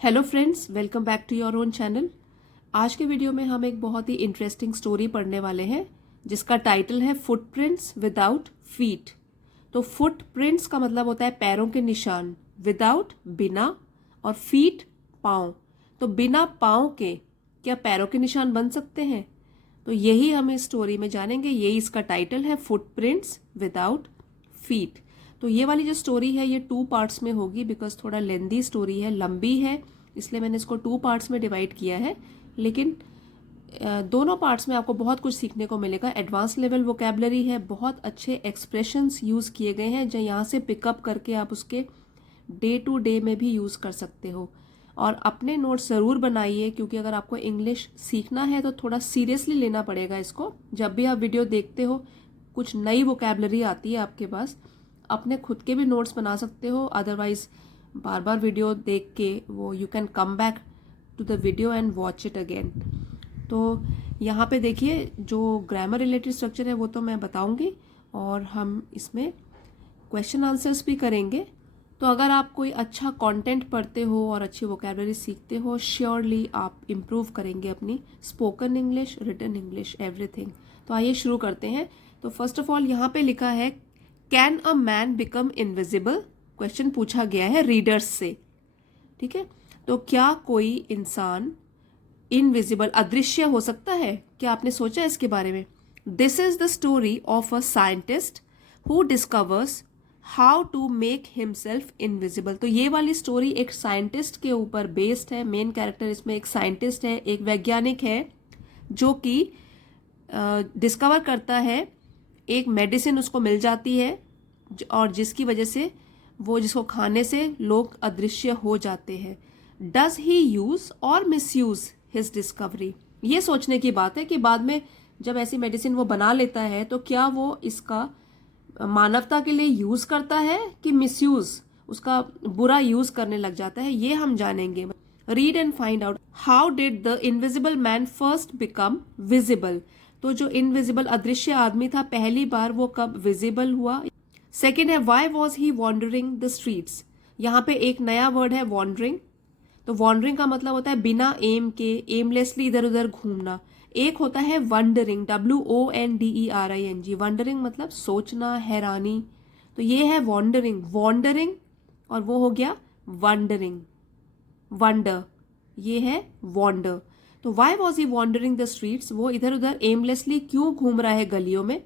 Hello friends, welcome back to your own channel. आज के video में हम एक बहुत ही इंटरेस्टिंग स्टोरी पढ़ने वाले हैं जिसका टाइटल है फुटप्रिंट्स विदाउट फीट। तो फुटप्रिंट्स का मतलब होता है पैरों के निशान, विदाउट बिना, और फीट पाँव। तो बिना पाँव के क्या पैरों के निशान बन सकते हैं? तो यही हम इस स्टोरी में जानेंगे। यही इसका टाइटल है, फुटप्रिंट्स विदाउट फीट। तो ये वाली जो स्टोरी है ये 2 पार्ट्स में होगी, बिकॉज थोड़ा लेंदी स्टोरी है, लंबी है, इसलिए मैंने इसको 2 पार्ट्स में डिवाइड किया है। लेकिन दोनों पार्ट्स में आपको बहुत कुछ सीखने को मिलेगा। एडवांस लेवल वोकेबलरी है, बहुत अच्छे एक्सप्रेशंस यूज़ किए गए हैं जो यहाँ से पिकअप करके आप उसके डे टू डे में भी यूज़ कर सकते हो। और अपने नोट्स ज़रूर बनाइए, क्योंकि अगर आपको इंग्लिश सीखना है तो थोड़ा सीरियसली लेना पड़ेगा इसको। जब भी आप वीडियो देखते हो, कुछ नई वोकेबलरी आती है आपके पास, अपने खुद के भी नोट्स बना सकते हो। अदरवाइज बार बार वीडियो देख के वो you can come back to the video and watch it again. तो यहाँ पे देखिए, जो ग्रामर रिलेटेड स्ट्रक्चर है वो तो मैं बताऊंगी, और हम इसमें क्वेश्चन आंसर्स भी करेंगे। तो अगर आप कोई अच्छा कंटेंट पढ़ते हो और अच्छी वोकेबलरी सीखते हो, श्योरली आप इम्प्रूव करेंगे अपनी spoken English, written English, everything. तो आइए शुरू करते हैं। तो फर्स्ट ऑफ ऑल यहाँ पे लिखा है, can a man become invisible? Question पूछा गया है रीडर्स से, ठीक है। तो क्या कोई इंसान इनविजिबल, अदृश्य हो सकता है? क्या आपने सोचा इसके बारे में? This is the story of a scientist who discovers how to make himself invisible. तो ये वाली स्टोरी एक साइंटिस्ट के ऊपर बेस्ड है। मेन कैरेक्टर इसमें एक साइंटिस्ट है, एक वैज्ञानिक है, जो कि डिस्कवर करता है, एक मेडिसिन उसको मिल जाती है, और जिसकी वजह से वो, जिसको खाने से लोग अदृश्य हो जाते हैं। डज ही यूज और मिस यूज हिज डिस्कवरी? ये सोचने की बात है कि बाद में जब ऐसी मेडिसिन वो बना लेता है तो क्या वो इसका मानवता के लिए यूज करता है कि मिसयूज, उसका बुरा यूज करने लग जाता है, ये हम जानेंगे। Read and find out how did the invisible man first become visible. तो जो इनविजिबल, अदृश्य आदमी था, पहली बार वो कब विजिबल हुआ? सेकेंड है, why was he wandering the streets? यहाँ पे एक नया वर्ड है, वॉन्डरिंग। तो वॉन्डरिंग का मतलब होता है बिना एम के, एमलेसली इधर उधर घूमना। एक होता है वंडरिंग, WONDERING। वंडरिंग मतलब सोचना, हैरानी। तो ये है वॉन्डरिंग, वॉन्डरिंग, और वो हो गया वंडरिंग, वंडर, ये है वॉन्डर। तो why was he wandering the streets? वो इधर उधर एमलेसली क्यों घूम रहा है गलियों में,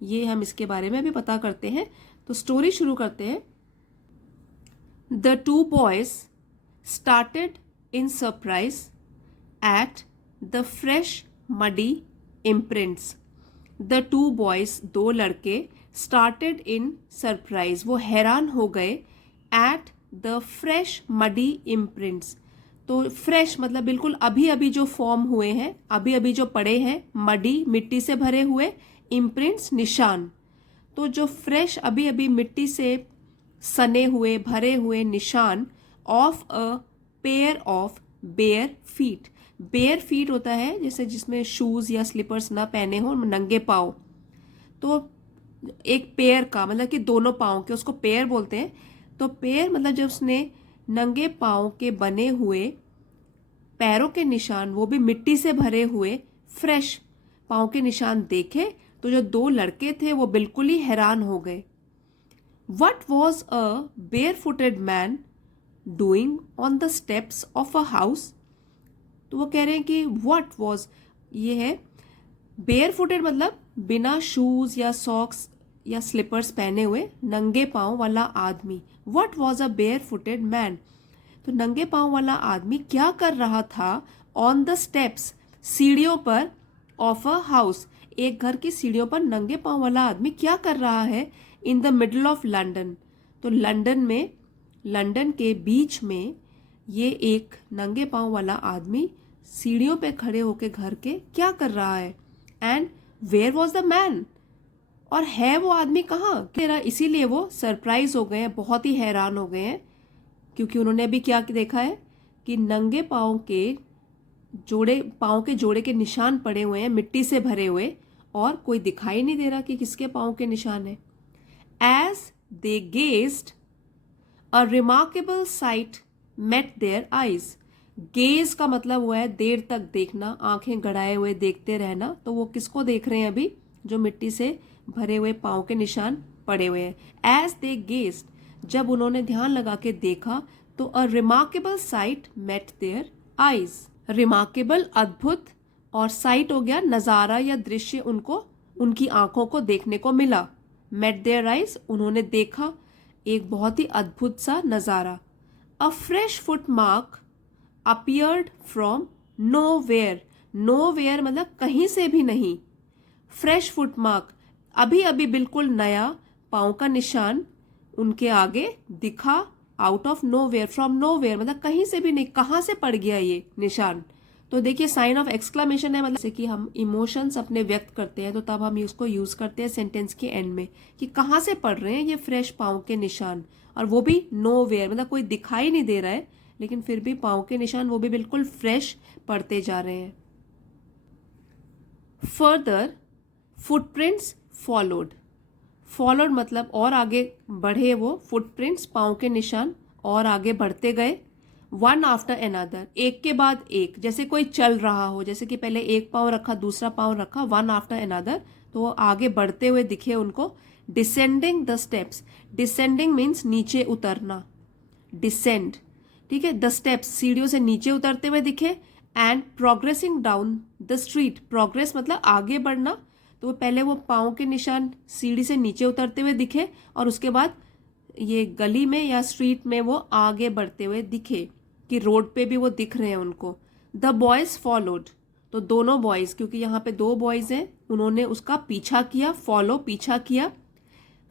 ये हम इसके बारे में भी पता करते हैं। तो स्टोरी शुरू करते हैं। The two boys started in surprise at the fresh muddy imprints. The two boys, दो लड़के, स्टार्टेड इन सरप्राइज, वो हैरान हो गए, at the fresh muddy imprints. तो फ्रेश मतलब बिल्कुल अभी अभी जो फॉर्म हुए हैं, अभी अभी जो पड़े हैं, मडी मिट्टी से भरे हुए, इम्प्रिंट्स निशान। तो जो फ्रेश अभी अभी मिट्टी से सने हुए, भरे हुए निशान, of a pair of bare feet. Bare feet होता है जैसे जिसमें शूज या स्लीपर्स ना पहने हो, नंगे पाँव। तो एक पेयर का मतलब कि दोनों पाँव के, उसको पेयर बोलते हैं। तो पेयर मतलब जब उसने नंगे पाँव के बने हुए पैरों के निशान, वो भी मिट्टी से भरे हुए फ्रेश पाँव के निशान देखे, तो जो दो लड़के थे वो बिल्कुल ही हैरान हो गए। What was a bare footed man doing on the steps of a house? तो वो कह रहे हैं कि वट वॉज, ये है बेयर फुटेड मतलब बिना शूज या सॉक्स या स्लीपर्स पहने हुए नंगे पाँव वाला आदमी। What was a bare footed man? तो नंगे पाँव वाला आदमी क्या कर रहा था? ऑन द स्टेप्स, सीढ़ियों पर, ऑफ अ हाउस, एक घर की सीढ़ियों पर नंगे पाँव वाला आदमी क्या कर रहा है? In the middle of London. तो लंदन में, लंदन के बीच में ये एक नंगे पाँव वाला आदमी सीढ़ियों पे खड़े होके घर के क्या कर रहा है? And where was the man? और है वो आदमी कहाँ? तेरा, इसीलिए वो सरप्राइज हो गए हैं, बहुत ही हैरान हो गए हैं, क्योंकि उन्होंने भी क्या देखा है कि नंगे पाँव के जोड़े के निशान पड़े हुए हैं, मिट्टी से भरे हुए, और कोई दिखाई नहीं दे रहा कि किसके पाँव के निशान है। As they gazed, a remarkable sight met their eyes. Gaze का मतलब हुआ है देर तक देखना, आंखें गड़ाए हुए देखते रहना। तो वो किसको देख रहे हैं अभी? जो मिट्टी से भरे हुए पाँव के निशान पड़े हुए हैं। एज दे गेज्ड, जब उन्होंने ध्यान लगा के देखा तो a remarkable sight met their eyes. Remarkable अद्भुत, और साइट हो गया नज़ारा या दृश्य, उनको उनकी आंखों को देखने को मिला। मेट देयर आईज, उन्होंने देखा एक बहुत ही अद्भुत सा नज़ारा। अ fresh foot mark appeared from nowhere. Nowhere मतलब कहीं से भी नहीं। फ्रेश फुट मार्क, अभी अभी बिल्कुल नया पाँव का निशान उनके आगे दिखा। Out of nowhere, from nowhere मतलब कहीं से भी नहीं, कहाँ से पड़ गया ये निशान। तो देखिए साइन ऑफ एक्सक्लेमेशन है, मतलब जैसे कि हम इमोशंस अपने व्यक्त करते हैं तो तब हम उसको यूज करते हैं सेंटेंस के एंड में कि कहाँ से पड़ रहे हैं ये फ्रेश पाँव के निशान, और वो भी नोवेयर मतलब कोई दिखाई नहीं दे रहा है, लेकिन फिर भी पाँव के निशान वो भी बिल्कुल फ्रेश पड़ते जा रहे हैं। Further footprints followed. फॉलोड मतलब और आगे बढ़े, वो फुटप्रिंट्स पाँव के निशान और आगे बढ़ते गए। वन आफ्टर अनदर, एक के बाद एक, जैसे कोई चल रहा हो, जैसे कि पहले एक पाँव रखा दूसरा पाँव रखा, वन आफ्टर अनदर, तो वो आगे बढ़ते हुए दिखे उनको। Descending the steps, descending means नीचे उतरना, डिसेंड, ठीक है। द स्टेप्स, सीढ़ियों से नीचे उतरते हुए दिखे। And progressing down the street, progress मतलब आगे बढ़ना, तो पहले वो पाँव के निशान सीढ़ी से नीचे उतरते हुए दिखे और उसके बाद ये गली में या स्ट्रीट में वो आगे बढ़ते हुए दिखे, कि रोड पे भी वो दिख रहे हैं उनको। द बॉयज फॉलोड, तो दोनों बॉयज, क्योंकि यहाँ पे दो बॉयज हैं, उन्होंने उसका पीछा किया, फॉलो पीछा किया।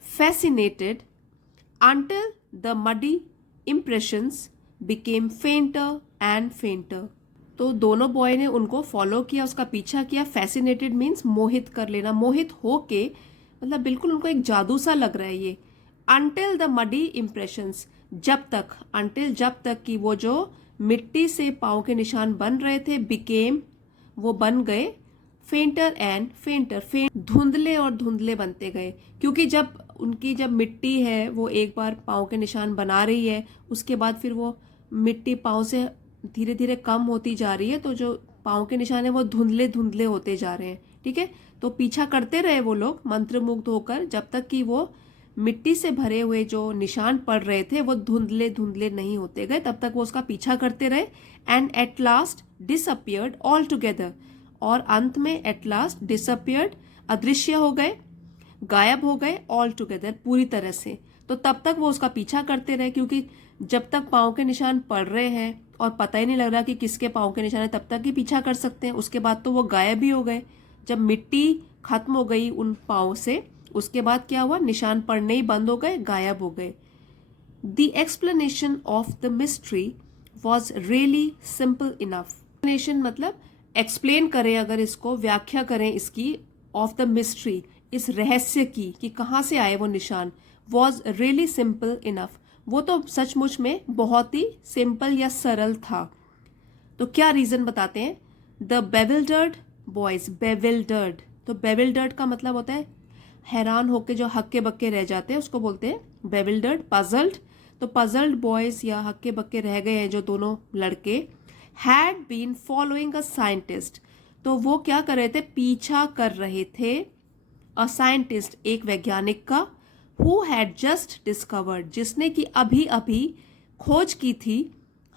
Fascinated until the muddy impressions became फेंटर and फेंटर, तो दोनों बॉय ने उनको फॉलो किया, उसका पीछा किया। फैसिनेटेड मीन्स मोहित कर लेना, मोहित होके मतलब बिल्कुल उनको एक जादू सा लग रहा है ये। अंटिल द मडी इम्प्रेशंस, जब तक, अंटिल जब तक कि वो जो मिट्टी से पाँव के निशान बन रहे थे, बिकेम वो बन गए, फेंटर एंड फेंटर, धुंधले और धुंधले बनते गए, क्योंकि जब उनकी जब मिट्टी है वो एक बार पाँव के निशान बना रही है, उसके बाद फिर वो मिट्टी पाँव से धीरे धीरे कम होती जा रही है, तो जो पाँव के निशान है वो धुंधले धुंधले होते जा रहे हैं, ठीक है। तो पीछा करते रहे वो लोग मंत्रमुग्ध होकर, जब तक कि वो मिट्टी से भरे हुए जो निशान पड़ रहे थे वो धुंधले धुंधले नहीं होते गए, तब तक वो उसका पीछा करते रहे। And at last disappeared all together, और अंत में एट लास्ट डिसअपियर्ड, अदृश्य हो गए, गायब हो गए, ऑल टुगेदर पूरी तरह से। तो तब तक वो उसका पीछा करते रहे, क्योंकि जब तक पाँव के निशान पड़ रहे हैं और पता ही नहीं लग रहा कि किसके पाँव के निशान है, तब तक ही पीछा कर सकते हैं। उसके बाद तो वो गायब भी हो गए, जब मिट्टी खत्म हो गई उन पाँव से, उसके बाद क्या हुआ, निशान पड़ने ही बंद हो गए, गायब हो गए। The explanation of the mystery was really simple enough. Explanation मतलब एक्सप्लेन करें, अगर इसको व्याख्या करें इसकी, ऑफ द मिस्ट्री, इस रहस्य की कि कहाँ से आए वो निशान, वॉज रियली सिंपल इनफ, वो तो सचमुच में बहुत ही सिंपल या सरल था। तो क्या रीजन बताते हैं। द बेविल्डर्ड बॉयज, बेविल्डर्ड, तो बेविल्डर्ड का मतलब होता है हैरान होके जो हक्के बक्के रह जाते हैं, उसको बोलते हैं बेविल्डर्ड। पजल्ड, तो पजल्ड बॉयज या हक्के बक्के रह गए हैं जो दोनों लड़के। Had been following a scientist, तो वो क्या कर रहे थे, पीछा कर रहे थे अ साइंटिस्ट, एक वैज्ञानिक का। हु हैड जस्ट डिस्कवर्ड, जिसने कि अभी अभी खोज की थी,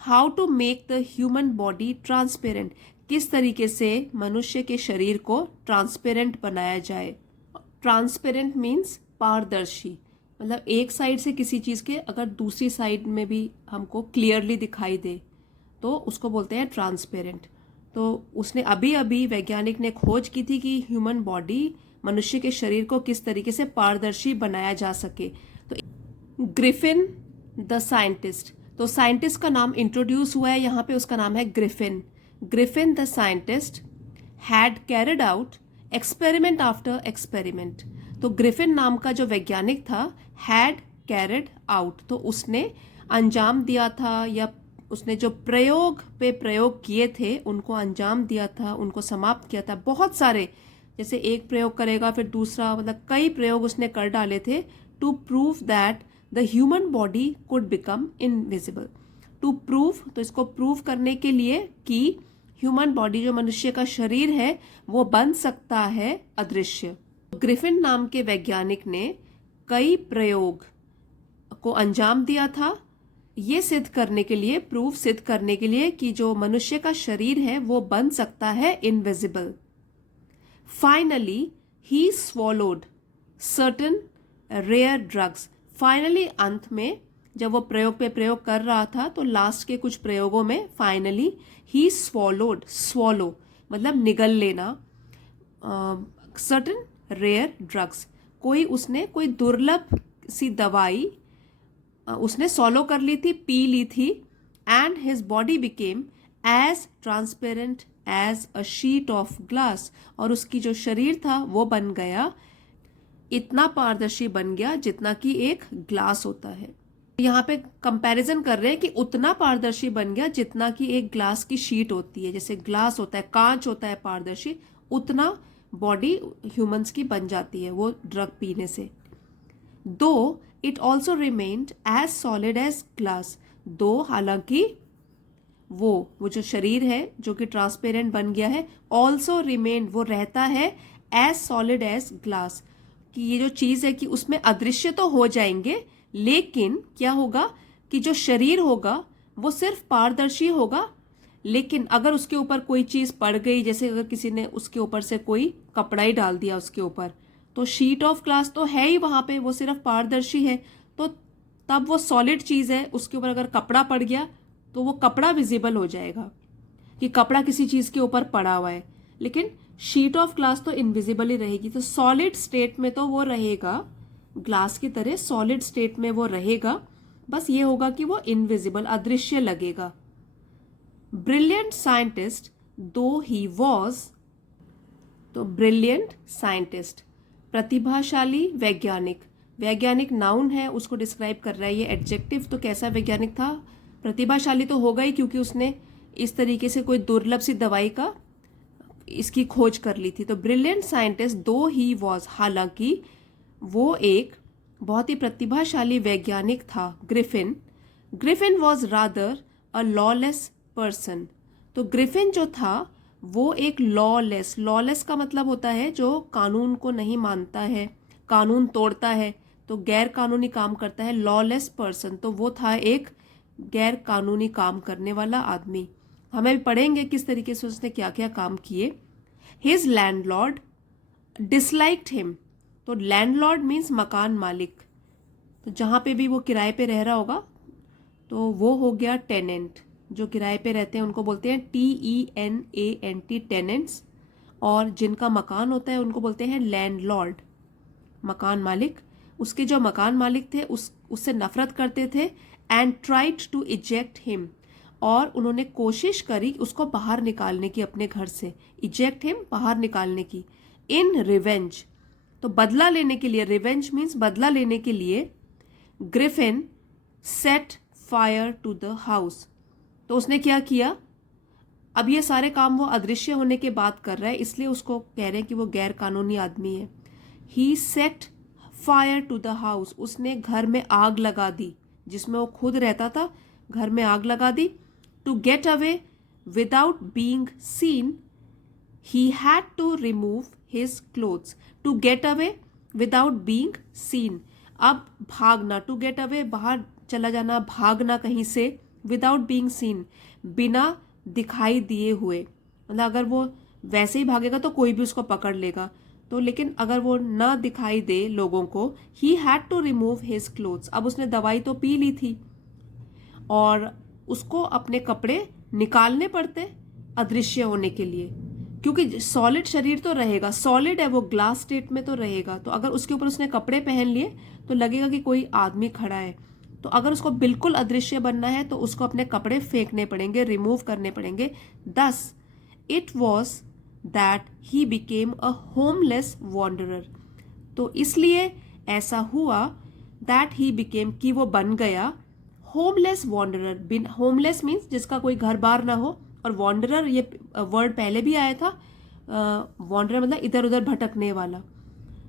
how to make the human body transparent, किस तरीके से मनुष्य के शरीर को ट्रांसपेरेंट बनाया जाए। ट्रांसपेरेंट मीन्स पारदर्शी, मतलब एक साइड से किसी चीज़ के अगर दूसरी साइड में भी हमको क्लियरली दिखाई दे तो उसको बोलते हैं ट्रांसपेरेंट। तो उसने अभी अभी वैज्ञानिक ने खोज की थी कि ह्यूमन बॉडी, मनुष्य के शरीर को किस तरीके से पारदर्शी बनाया जा सके। तो ग्रिफिन द साइंटिस्ट, तो साइंटिस्ट का नाम इंट्रोड्यूस हुआ है यहाँ पे, उसका नाम है Griffin. Griffin the scientist had carried out experiment after experiment, तो ग्रिफिन नाम का जो वैज्ञानिक था, हैड कैरिड आउट, तो उसने अंजाम दिया था, या उसने जो प्रयोग पे प्रयोग किए थे उनको अंजाम दिया था, उनको समाप्त किया था। बहुत सारे, जैसे एक प्रयोग करेगा फिर दूसरा, मतलब कई प्रयोग उसने कर डाले थे to prove that the human body could become invisible, to prove, तो इसको प्रूव करने के लिए कि ह्यूमन बॉडी, जो मनुष्य का शरीर है, वो बन सकता है अदृश्य। ग्रिफिन नाम के वैज्ञानिक ने कई प्रयोग को अंजाम दिया था ये सिद्ध करने के लिए, प्रूफ सिद्ध करने के लिए कि जो मनुष्य का शरीर है वो बन सकता है invisible. Finally he swallowed certain rare drugs. Finally अंत में जब वो प्रयोग पे प्रयोग कर रहा था तो लास्ट के कुछ प्रयोगों में फाइनली ही स्वॉलोड, स्वॉलो मतलब निगल लेना, सर्टन रेयर ड्रग्स, कोई दुर्लभ सी दवाई उसने सॉलो कर ली थी, पी ली थी। And his body became as transparent as a sheet of glass, और उसकी जो शरीर था वो बन गया, इतना पारदर्शी बन गया जितना कि एक ग्लास होता है। यहाँ पे कंपैरिजन कर रहे हैं कि उतना पारदर्शी बन गया जितना कि एक ग्लास की शीट होती है, जैसे ग्लास होता है, कांच होता है पारदर्शी, उतना बॉडी ह्यूमंस की बन जाती है वो ड्रग पीने से। Though it also remained as solid as glass, though हालांकि वो जो शरीर है जो कि ट्रांसपेरेंट बन गया है, ऑल्सो रिमेन्ड वो रहता है एज सॉलिड एज ग्लास, कि ये जो चीज है कि उसमें अदृश्य तो हो जाएंगे, लेकिन क्या होगा कि जो शरीर होगा वो सिर्फ पारदर्शी होगा, लेकिन अगर उसके ऊपर कोई चीज पड़ गई, जैसे अगर किसी ने उसके ऊपर से कोई कपड़ा ही डाल दिया उसके ऊपर, तो शीट ऑफ ग्लास तो है ही वहां पे, वो सिर्फ पारदर्शी है, तो तब वो सॉलिड चीज है, उसके ऊपर अगर कपड़ा पड़ गया तो वो कपड़ा विजिबल हो जाएगा कि कपड़ा किसी चीज के ऊपर पड़ा हुआ है, लेकिन शीट ऑफ ग्लास तो इनविजिबल ही रहेगी। तो सॉलिड स्टेट में तो वो रहेगा, ग्लास की तरह सॉलिड स्टेट में वो रहेगा, बस ये होगा कि वो इनविजिबल, अदृश्य लगेगा। ब्रिलियंट साइंटिस्ट दो ही वॉज, तो ब्रिलियंट साइंटिस्ट प्रतिभाशाली वैज्ञानिक, वैज्ञानिक नाउन है, उसको डिस्क्राइब कर रहा है, ये एडजेक्टिव, तो कैसा वैज्ञानिक था, प्रतिभाशाली तो होगा ही क्योंकि उसने इस तरीके से कोई दुर्लभ सी दवाई का इसकी खोज कर ली थी। तो ब्रिलियंट साइंटिस्ट दो ही वॉज, हालांकि वो एक बहुत ही प्रतिभाशाली वैज्ञानिक था, Griffin was rather a lawless person, तो ग्रिफिन जो था वो एक लॉलेस का मतलब होता है जो कानून को नहीं मानता है, कानून तोड़ता है, तो गैर कानूनी काम करता है, लॉलेस पर्सन, तो वो था एक गैर कानूनी काम करने वाला आदमी। हमें भी पढ़ेंगे किस तरीके से उसने क्या क्या काम किए। हिज लैंडलॉर्ड डिसलाइक्ड हिम, तो लैंडलॉर्ड मीन्स मकान मालिक, तो जहाँ पे भी वो किराए पे रह रहा होगा तो वो हो गया टेनेंट, जो किराए पे रहते हैं उनको बोलते हैं TENANT, टेनेंट्स, और जिनका मकान होता है उनको बोलते हैं लैंडलॉर्ड, मकान मालिक। उसके जो मकान मालिक थे उससे नफरत करते थे, and tried to eject him, और उन्होंने कोशिश करी उसको बाहर निकालने की अपने घर से, इजेक्ट हिम बाहर निकालने की, इन रिवेंज, तो बदला लेने के लिए, रिवेंज मीन्स बदला लेने के लिए, Griffin set fire to the house, तो उसने क्या किया, अब ये सारे काम वो अदृश्य होने के बाद कर रहा है, इसलिए उसको कह रहे हैं कि वो गैर कानूनी आदमी है। He set fire to the house, उसने घर में आग लगा दी, जिसमें वो खुद रहता था, घर में आग लगा दी। To get away without being seen he had to remove his clothes, to get away without being seen, अब भागना, टू गेट अवे बाहर चला जाना, भागना कहीं से, विदाउट बीइंग सीन बिना दिखाई दिए हुए, मतलब अगर वो वैसे ही भागेगा तो कोई भी उसको पकड़ लेगा, तो लेकिन अगर वो ना दिखाई दे लोगों को, he had to remove his clothes, अब उसने दवाई तो पी ली थी और उसको अपने कपड़े निकालने पड़ते अदृश्य होने के लिए, क्योंकि सॉलिड शरीर तो रहेगा, सॉलिड है वो, ग्लास स्टेट में तो रहेगा, तो अगर उसके ऊपर उसने कपड़े पहन लिए तो लगेगा कि कोई आदमी खड़ा है, तो अगर उसको बिल्कुल अदृश्य बनना है तो उसको अपने कपड़े फेंकने पड़ेंगे, रिमूव करने पड़ेंगे। Thus it was that he became a homeless wanderer, तो इसलिए ऐसा हुआ, दैट ही बिकेम कि वो बन गया, होमलेस वॉन्डरर, होमलेस मीन्स जिसका कोई घर बार ना हो, और वॉन्डरर ये वर्ड पहले भी आया था, वॉन्डरर मतलब इधर उधर भटकने वाला,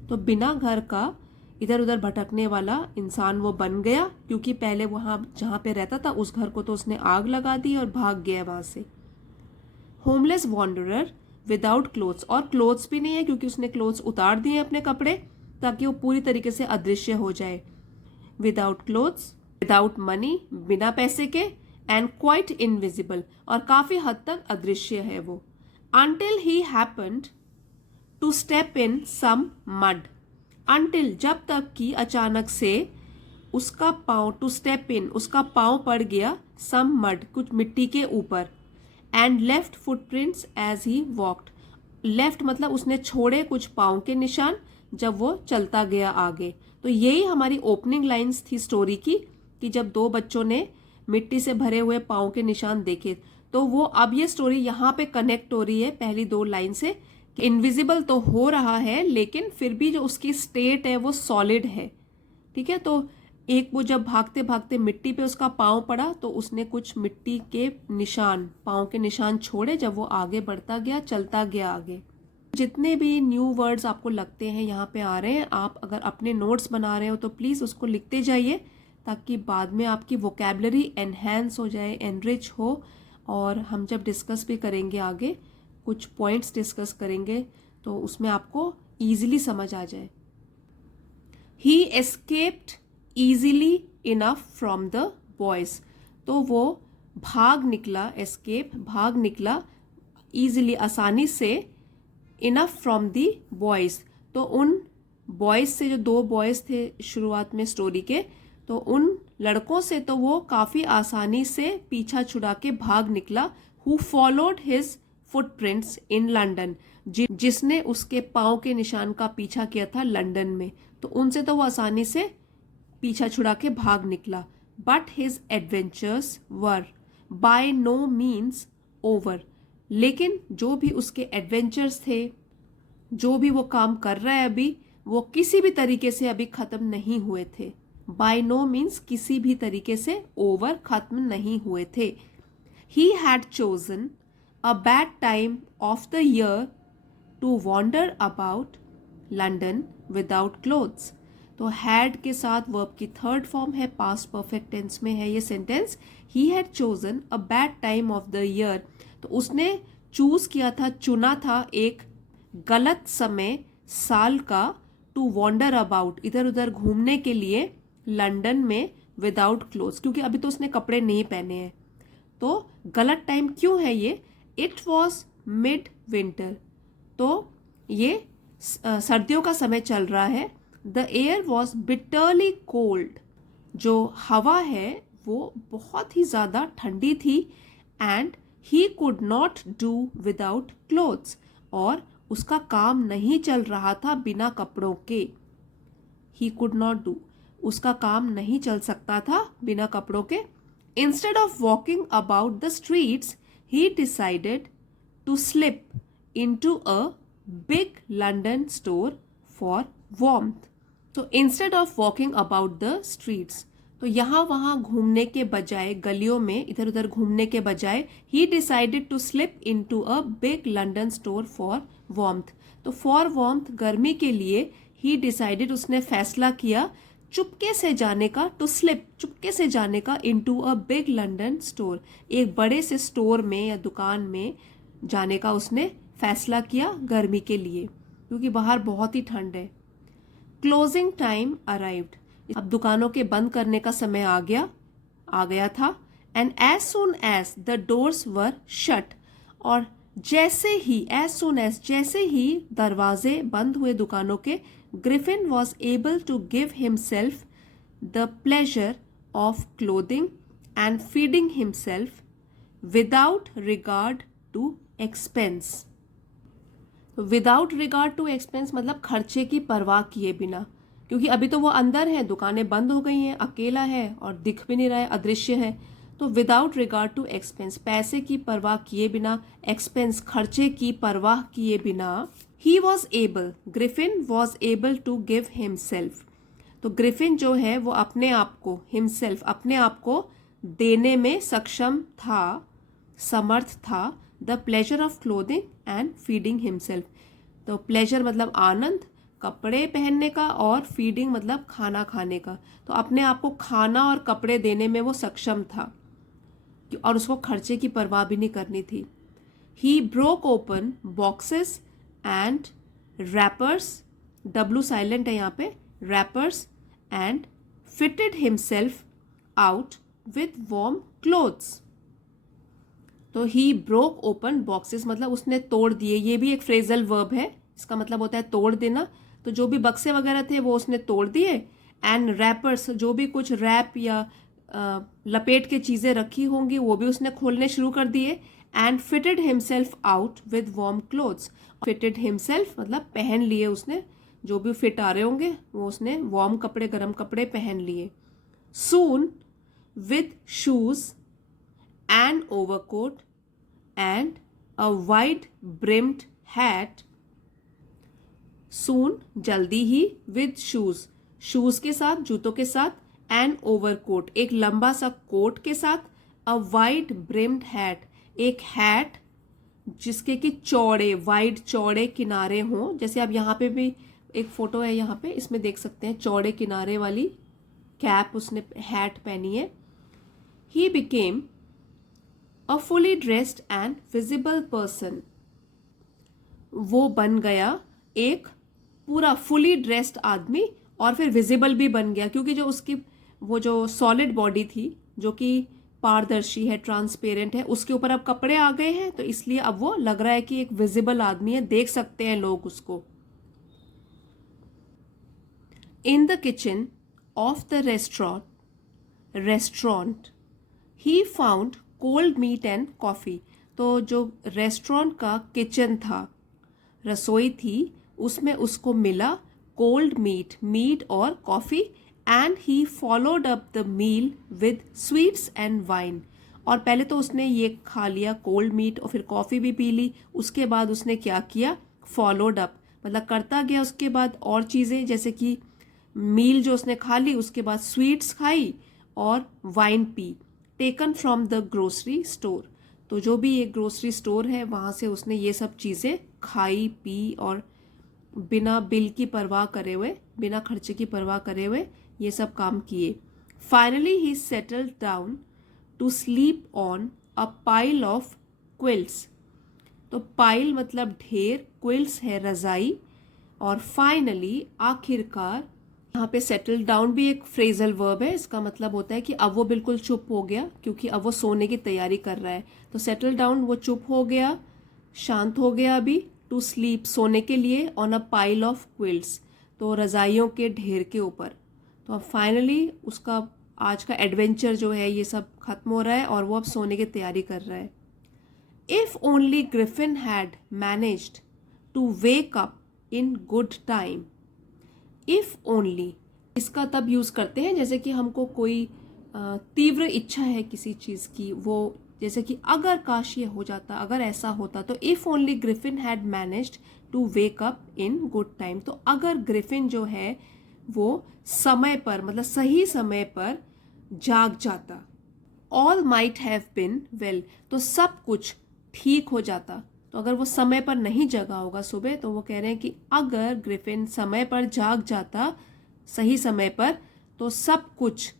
तो बिना घर का इधर उधर भटकने वाला इंसान वो बन गया, क्योंकि पहले वहाँ जहाँ पे रहता था उस घर को तो उसने आग लगा दी और भाग गया वहाँ से। होमलेस वॉन्डरर विदाउट क्लोथ्स, और क्लोथ्स भी नहीं है क्योंकि उसने क्लोथ्स उतार दिए अपने कपड़े ताकि वो पूरी तरीके से अदृश्य हो जाए। विदाउट क्लोथ्स, विदाउट मनी, बिना पैसे के, एंड क्वाइट इनविजिबल, और काफी हद तक अदृश्य है वो। Until he happened to step in some mud, until जब तक कि अचानक से उसका पाँव, to step in उसका पाँव पड़ गया some mud कुछ मिट्टी के ऊपर, and left footprints as he walked, left मतलब उसने छोड़े कुछ पाँव के निशान जब वो चलता गया आगे। तो यही हमारी ओपनिंग लाइंस थी स्टोरी की, कि जब दो बच्चों ने मिट्टी से भरे हुए पाँव के निशान देखे, तो वो अब ये स्टोरी यहाँ पे कनेक्ट हो रही है पहली दो लाइन से। इनविजिबल तो हो रहा है लेकिन फिर भी जो उसकी स्टेट है वो सॉलिड है, ठीक है। तो एक वो जब भागते भागते मिट्टी पे उसका पाँव पड़ा तो उसने कुछ मिट्टी के निशान, पाँव के निशान छोड़े जब वो आगे बढ़ता गया, चलता गया आगे। जितने भी न्यू वर्ड्स आपको लगते हैं यहाँ पे आ रहे हैं, आप अगर अपने नोट्स बना रहे हो तो प्लीज़ उसको लिखते जाइए ताकि बाद में आपकी वोकैबुलरी एनहेंस हो जाए, एनरिच हो। और हम जब डिस्कस भी करेंगे आगे, कुछ पॉइंट्स डिस्कस करेंगे तो उसमें आपको ईजिली समझ आ जाए। He escaped easily enough from the boys, तो वो भाग निकला, एस्केप भाग निकला, ईजिली आसानी से, इनफ फ्रॉम द बॉयज तो उन बॉयज से, जो दो बॉयज थे शुरुआत में स्टोरी के, तो उन लड़कों से तो वो काफ़ी आसानी से पीछा छुड़ा के भाग निकला। Who followed his footprints in London, जिसने उसके पाँव के निशान का पीछा किया था लंदन में, तो उनसे तो वो आसानी से पीछा छुड़ा के भाग निकला। But his adventures were by no means over, लेकिन जो भी उसके एडवेंचर्स थे, जो भी वो काम कर रहा है अभी, वो किसी भी तरीके से अभी ख़त्म नहीं हुए थे। बाय नो मीन्स किसी भी तरीके से, ओवर खत्म नहीं हुए थे। He had chosen a bad time of the year to wander about London without clothes, तो हैड के साथ वर्ब की थर्ड फॉर्म है, पास्ट परफेक्ट टेंस में है ये sentence. He had chosen a bad time of the year, तो उसने चूज किया था, चुना था एक गलत समय साल का, टू वॉन्डर अबाउट इधर उधर घूमने के लिए, लंदन में विदाउट क्लोथ्स क्योंकि अभी तो उसने कपड़े नहीं पहने हैं। तो गलत टाइम क्यों है ये? इट वॉज मिड विंटर, तो ये सर्दियों का समय चल रहा है। The air was bitterly cold, जो हवा है वो बहुत ही ज़्यादा ठंडी थी। And he could not do without clothes, और उसका काम नहीं चल रहा था बिना कपड़ों के। ही कुड नॉट डू, उसका काम नहीं चल सकता था बिना कपड़ों के। Instead of walking about the streets he decided to slip into a big London store for warmth, तो instead of walking about the streets, तो यहाँ वहाँ घूमने के बजाय, गलियों में इधर उधर घूमने के बजाय, he decided to slip into a big London store for warmth, तो फॉर वार्मथ गर्मी के लिए, ही डिसाइडेड उसने फैसला किया चुपके से जाने का, टू स्लिप चुपके से जाने का, into a big London store एक बड़े से स्टोर में या दुकान में जाने का उसने फैसला किया गर्मी के लिए, क्योंकि बाहर बहुत ही ठंड है। क्लोजिंग टाइम अराइव्ड, अब दुकानों के बंद करने का समय आ गया था। And as soon as the doors were shut, और जैसे ही, एज सून एज जैसे ही दरवाजे बंद हुए दुकानों के, Griffin was able to give himself the pleasure of clothing and feeding himself without regard to expense. Without regard to expense मतलब खर्चे की परवाह किए बिना, क्योंकि अभी तो वो अंदर है, दुकानें बंद हो गई हैं, अकेला है और दिख भी नहीं रहा है, अदृश्य है। तो विदाउट रिगार्ड टू एक्सपेंस, पैसे की परवाह किए बिना, एक्सपेंस खर्चे की परवाह किए बिना, he was able, Griffin was able to give himself, तो ग्रिफिन जो है वो अपने आप को, हिमसेल्फ अपने आप को देने में सक्षम था, समर्थ था, the pleasure of clothing and feeding himself, तो प्लेजर मतलब आनंद, कपड़े पहनने का और फीडिंग मतलब खाना खाने का। तो अपने आप को खाना और कपड़े देने में वो सक्षम था और उसको खर्चे की परवाह भी नहीं करनी थी। He broke open boxes and rappers, W silent है यहाँ पे, rappers and fitted himself out with warm clothes. तो ही ब्रोक ओपन बॉक्सेस मतलब उसने तोड़ दिए, ये भी एक फ्रेजल वर्ब है, इसका मतलब होता है तोड़ देना। तो जो भी बक्से वगैरह थे वो उसने तोड़ दिए। एंड रैपर्स, जो भी कुछ रैप या लपेट के चीज़ें रखी होंगी वो भी उसने खोलने शुरू कर दिए। And fitted himself out with warm clothes, fitted himself मतलब पहन लिए उसने, जो भी फिट आ रहे होंगे वो उसने वार्म कपड़े, गर्म कपड़े पहन लिए। Soon with shoes and overcoat and a wide brimmed hat, soon जल्दी ही, विद शूज शूज के साथ, जूतों के साथ, एंड ओवरकोट एक लंबा सा कोट के साथ, अ वाइड ब्रिम्ड हैट एक हैट जिसके कि चौड़े, वाइड चौड़े किनारे हों। जैसे आप यहाँ पे भी एक फोटो है, यहाँ पे इसमें देख सकते हैं चौड़े किनारे वाली कैप उसने, हैट पहनी है। He became a fully dressed and visible person, वो बन गया एक पूरा फुली ड्रेस्ड आदमी और फिर विजिबल भी बन गया, क्योंकि जो उसकी वो जो सॉलिड बॉडी थी जो कि पारदर्शी है, ट्रांसपेरेंट है, उसके ऊपर अब कपड़े आ गए हैं, तो इसलिए अब वो लग रहा है कि एक विजिबल आदमी है, देख सकते हैं लोग उसको। In the kitchen of the restaurant he found cold meat and coffee. तो जो रेस्टोरेंट का किचन था, रसोई थी, उसमें उसको मिला कोल्ड मीट, मीट और coffee. And he followed up the meal with sweets and wine, और पहले तो उसने ये खा लिया कोल्ड मीट और फिर कॉफ़ी भी पी ली। उसके बाद उसने क्या किया, फॉलोड अप मतलब करता गया उसके बाद और चीज़ें, जैसे कि मील जो उसने खा ली, उसके बाद स्वीट्स खाई और wine P. Taken from the grocery store, तो जो भी एक ग्रोसरी स्टोर है वहाँ से उसने ये सब चीज़ें खाई पी और बिना बिल की परवाह करे हुए, बिना खर्चे की परवाह करे हुए ये सब काम किए। Finally he settled down to sleep on a pile of quilts. तो पाइल मतलब ढेर, क्विल्ट्स है रजाई, और फाइनली आखिरकार, यहाँ पे सेटल डाउन भी एक फ्रेजल वर्ब है, इसका मतलब होता है कि अब वो बिल्कुल चुप हो गया क्योंकि अब वो सोने की तैयारी कर रहा है। तो सेटल डाउन वो चुप हो गया, शांत हो गया अभी। टू स्लीप सोने के लिए, on a pile of quilts तो रजाइयों के ढेर के ऊपर। तो अब फाइनली उसका आज का एडवेंचर जो है ये सब खत्म हो रहा है और वो अब सोने की तैयारी कर रहा है। If only Griffin had managed to wake up in good time. If only इसका तब यूज करते हैं जैसे कि हमको कोई तीव्र इच्छा है किसी चीज की, वो जैसे कि अगर काश ये हो जाता, अगर ऐसा होता। तो if only Griffin had managed to wake up in good time, तो अगर ग्रिफिन जो है वो समय पर मतलब सही समय पर जाग जाता। All might have been well, तो सब कुछ ठीक हो जाता। तो अगर वो समय पर नहीं जगा होगा सुबह, तो वो कह रहे हैं कि अगर ग्रिफिन समय पर जाग जाता, सही समय पर, तो सब कुछ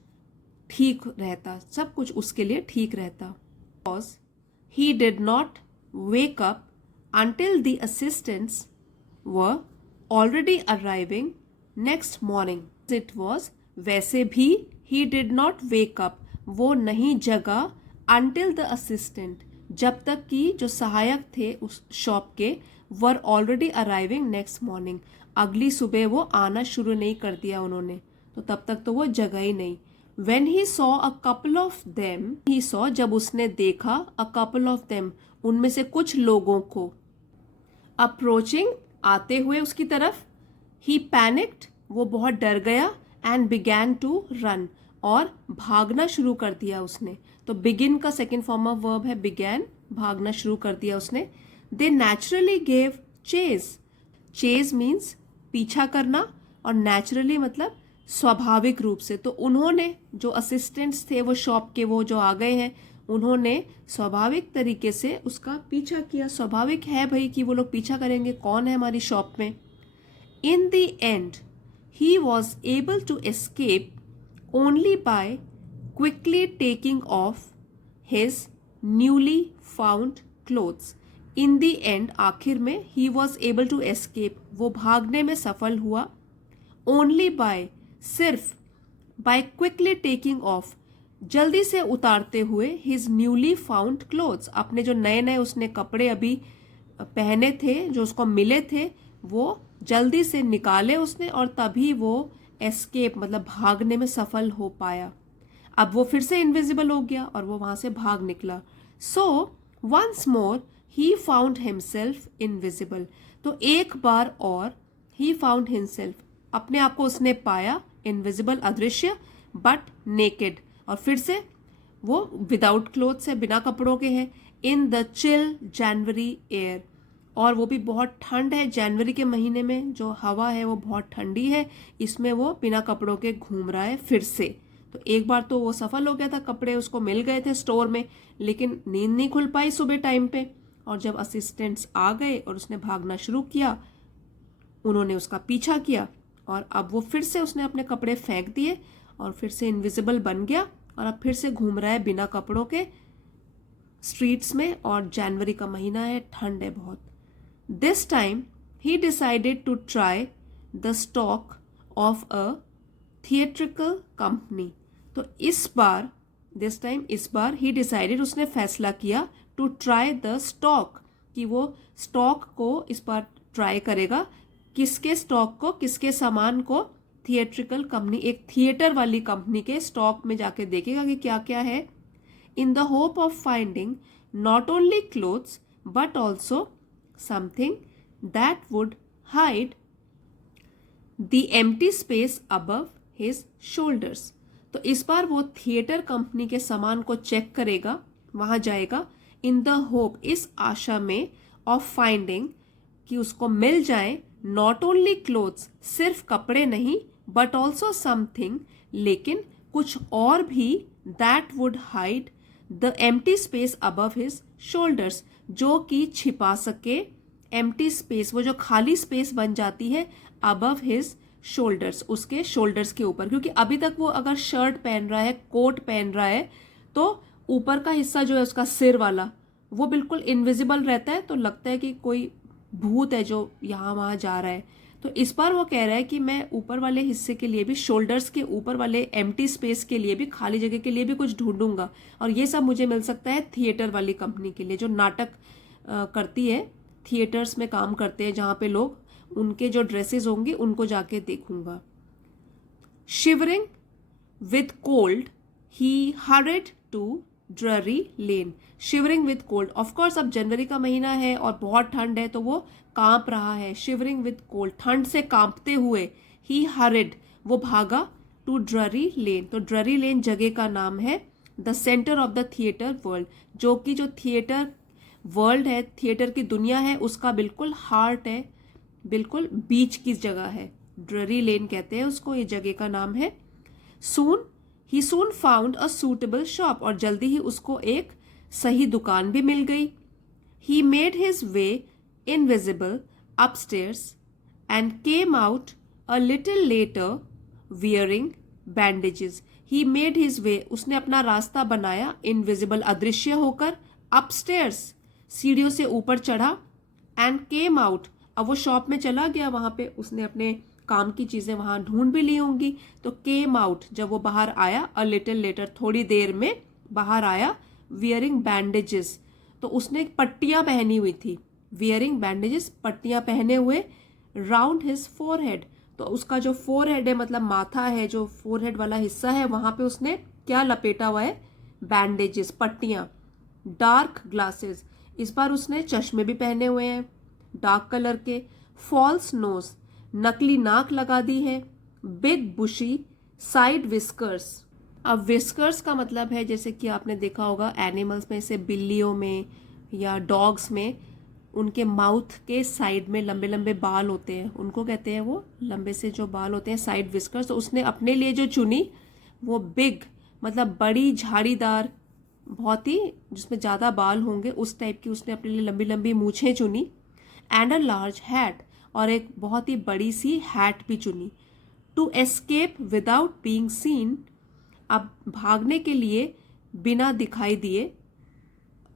ठीक रहता, सब कुछ उसके लिए ठीक रहता। He did not wake up until the assistants were already arriving next morning. It was, वैसे भी he did not wake up, वो नहीं जगा, until the assistant, जब तक कि जो सहायक थे उस शॉप के, were already arriving next morning, अगली सुबह वो आना शुरू नहीं कर दिया उन्होंने, तो तब तक तो वो जगा ही नहीं। When he saw a couple of them, he saw जब उसने देखा, a couple of them उनमें से कुछ लोगों को, approaching आते हुए उसकी तरफ, he panicked वो बहुत डर गया, and began to run और भागना शुरू कर दिया उसने। तो begin का सेकेंड फॉर्म ऑफ वर्ब है began, भागना शुरू कर दिया उसने। They naturally gave chase, chase means पीछा करना और naturally मतलब स्वाभाविक रूप से। तो उन्होंने, जो असिस्टेंट्स थे वो शॉप के, वो जो आ गए हैं, उन्होंने स्वाभाविक तरीके से उसका पीछा किया। स्वाभाविक है भाई कि वो लोग पीछा करेंगे, कौन है हमारी शॉप में। In the end, he was able to escape only by quickly taking off his newly found clothes. In the end, आखिर में he was able to escape, वो भागने में सफल हुआ, only by, सिर्फ, by quickly taking off, जल्दी से उतारते हुए his newly found clothes, अपने जो नए नए उसने कपड़े अभी पहने थे, जो उसको मिले थे, वो जल्दी से निकाले उसने और तभी वो एस्केप मतलब भागने में सफल हो पाया. अब वो फिर से इनविजिबल हो गया और वो वहां से भाग निकला. So once more he found himself invisible. तो एक बार और ही फाउंड हिमसेल्फ, अपने आप को उसने पाया इनविजिबल, अदृश्य, बट नेकेड, और फिर से वो विदाउट क्लोथ्स है, बिना कपड़ों के हैं, in the chill January air, और वो भी बहुत ठंड है. जनवरी के महीने में जो हवा है वो बहुत ठंडी है, इसमें वो बिना कपड़ों के घूम रहा है फिर से. तो एक बार तो वो सफल हो गया था, कपड़े उसको मिल गए थे स्टोर में, लेकिन नींद नहीं खुल पाई सुबह टाइम पे, और जब असिस्टेंट्स आ गए और उसने भागना शुरू किया, उन्होंने उसका पीछा किया और अब वो फिर से उसने अपने कपड़े फेंक दिए और फिर से इनविजिबल बन गया और अब फिर से घूम रहा है बिना कपड़ों के स्ट्रीट्स में, और जनवरी का महीना है, ठंड है बहुत. This time he decided to try the stock of a theatrical company. तो इस बार इस बार ही डिसाइडेड, उसने फैसला किया, टू ट्राई द स्टॉक, कि वो स्टॉक को इस बार ट्राई करेगा. किसके स्टॉक को, किसके सामान को? थिएट्रिकल कंपनी, एक थिएटर वाली कंपनी के स्टॉक में जाके देखेगा कि क्या क्या है. In the hope of finding not only clothes but also something that would hide the empty space above his shoulders. तो इस बार वो थिएटर कंपनी के सामान को चेक करेगा, वहां जाएगा, इन द होप, इस आशा में, ऑफ फाइंडिंग, कि उसको मिल जाए, नॉट ओनली क्लोथ्स, सिर्फ कपड़े नहीं, बट ऑल्सो समथिंग, लेकिन कुछ और भी, that would hide the empty space above his shoulders, जो कि छिपा सके एम्प्टी स्पेस, वो जो खाली स्पेस बन जाती है, अबव हिज शोल्डर्स, उसके शोल्डर्स के ऊपर. क्योंकि अभी तक वो अगर शर्ट पहन रहा है, कोट पहन रहा है, तो ऊपर का हिस्सा जो है उसका सिर वाला, वो बिल्कुल इनविजिबल रहता है, तो लगता है कि कोई भूत है जो यहाँ वहाँ जा रहा है. तो इस बार वो कह रहा है कि मैं ऊपर वाले हिस्से के लिए भी, शोल्डर्स के ऊपर वाले एम्प्टी स्पेस के लिए भी, खाली जगह के लिए भी कुछ ढूंढूंगा, और ये सब मुझे मिल सकता है थिएटर वाली कंपनी के लिए, जो नाटक करती है, थिएटर्स में काम करते हैं, जहाँ पे लोग, उनके जो ड्रेसेस होंगी उनको जाके देखूंगा. Shivering with cold he hurried to Drury Lane. Shivering with cold, of course अब जनवरी का महीना है और बहुत ठंड है, तो वो कांप रहा है. शिवरिंग विथ कोल्ड, ठंड से कांपते हुए, ही हरिड, वो भागा, टू ड्ररी लेन. तो ड्ररी लेन जगह का नाम है, the centre of the theatre world, जो कि जो थिएटर वर्ल्ड है, थिएटर की दुनिया है, उसका बिल्कुल हार्ट है, बिल्कुल बीच की जगह है, ड्ररी लेन कहते हैं उसको, ये जगह का नाम है. ही सून फाउंड अ सूटेबल शॉप, और जल्दी ही उसको एक सही दुकान भी मिल गई. He made his way invisible upstairs and came out a little letter wearing bandages. He made his way, उसने अपना रास्ता बनाया, इनविजिबल, अदृश्य होकर, अपस्टेयर्स, सीढ़ियों से ऊपर चढ़ा, एंड केम आउट, अब वो शॉप में चला गया, वहां पे उसने अपने काम की चीजें वहां ढूंढ भी ली होंगी. तो केम आउट, जब वो बाहर आया, अ लिटिल लेटर, थोड़ी देर में बाहर आया, वियरिंग बैंडेजेस, तो उसने पट्टियां पहनी हुई थी, वियरिंग बैंडेजेस, पट्टियां पहने हुए, राउंड हिज फोरहेड, तो उसका जो फोरहेड है, मतलब माथा है, जो फोरहेड वाला हिस्सा है, वहां पे उसने क्या लपेटा हुआ है? बैंडेजेस, पट्टियां. डार्क ग्लासेस, इस बार उसने चश्मे भी पहने हुए हैं डार्क कलर के. फॉल्स नोज, नकली नाक लगा दी है. बिग बुशी साइड विस्कर्स, अब विस्कर्स का मतलब है, जैसे कि आपने देखा होगा एनिमल्स में से, बिल्लियों में या डॉग्स में, उनके माउथ के साइड में लंबे लंबे बाल होते हैं, उनको कहते हैं, वो लंबे से जो बाल होते हैं, साइड विस्कर्स. तो उसने अपने लिए जो चुनी वो बिग, मतलब बड़ी, झाड़ीदार, बहुत ही, जिसमें ज़्यादा बाल होंगे, उस टाइप की उसने अपने लिए लंबी लंबी मूछें चुनी. एंड अ लार्ज हैट, और एक बहुत ही बड़ी सी हैट भी चुनी। To escape without being seen, अब भागने के लिए बिना दिखाई दिए,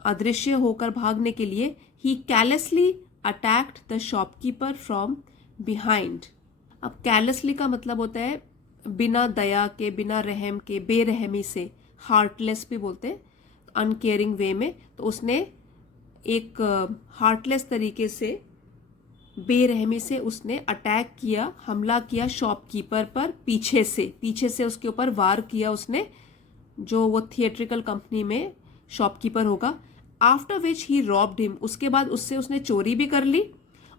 अदृश्य होकर भागने के लिए, he carelessly attacked the shopkeeper from behind. अब कैलेसली का मतलब होता है बिना दया के, बिना रहम के, बेरहमी से, हार्टलेस भी बोलते हैं, अनकेयरिंग वे में। तो उसने एक हार्टलेस तरीके से, बेरहमी से उसने अटैक किया, हमला किया शॉपकीपर पर, पीछे से उसके ऊपर वार किया उसने, जो वो थिएट्रिकल कंपनी में शॉपकीपर होगा। After which he robbed him, उसके बाद उससे उसने चोरी भी कर ली,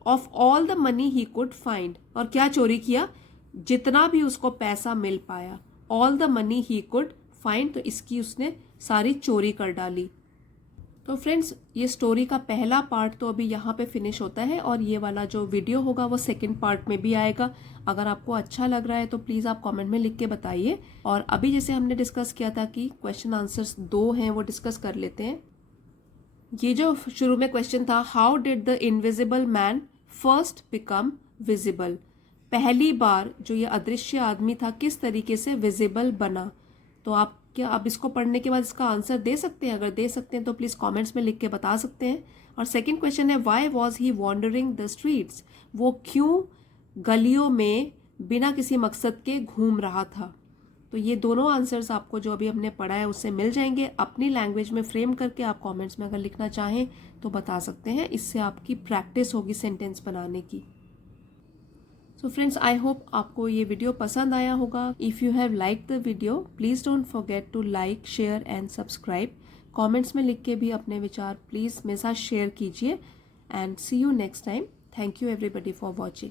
of all the money he could find, और क्या चोरी किया, जितना भी उसको पैसा मिल पाया, all the money he could find, तो इसकी उसने सारी चोरी कर डाली। तो फ्रेंड्स, ये स्टोरी का पहला पार्ट तो अभी यहाँ पे फिनिश होता है, और ये वाला जो वीडियो होगा वो सेकंड पार्ट में भी आएगा। अगर आपको अच्छा लग रहा है तो प्लीज़ आप कमेंट में लिख के बताइए। और अभी जैसे हमने डिस्कस किया था कि क्वेश्चन आंसर्स 2 हैं, वो डिस्कस कर लेते हैं। ये जो शुरू में क्वेश्चन था, how did the invisible man first become visible, पहली बार जो ये अदृश्य आदमी था किस तरीके से विजिबल बना। तो आप क्या अब इसको पढ़ने के बाद इसका आंसर दे सकते हैं? अगर दे सकते हैं तो प्लीज़ कमेंट्स में लिख के बता सकते हैं। और सेकंड क्वेश्चन है, why was he wandering the streets, वो क्यों गलियों में बिना किसी मकसद के घूम रहा था। तो ये दोनों आंसर्स आपको जो अभी हमने पढ़ा है उससे मिल जाएंगे। अपनी लैंग्वेज में फ्रेम करके आप कमेंट्स में अगर लिखना चाहें तो बता सकते हैं, इससे आपकी प्रैक्टिस होगी सेंटेंस बनाने की। सो फ्रेंड्स, आई होप आपको ये वीडियो पसंद आया होगा। If you have like the video, please don't forget to like, share and subscribe. Comments में लिख के भी अपने विचार प्लीज़ मेरे साथ शेयर कीजिए। And see you next time. Thank you everybody for watching.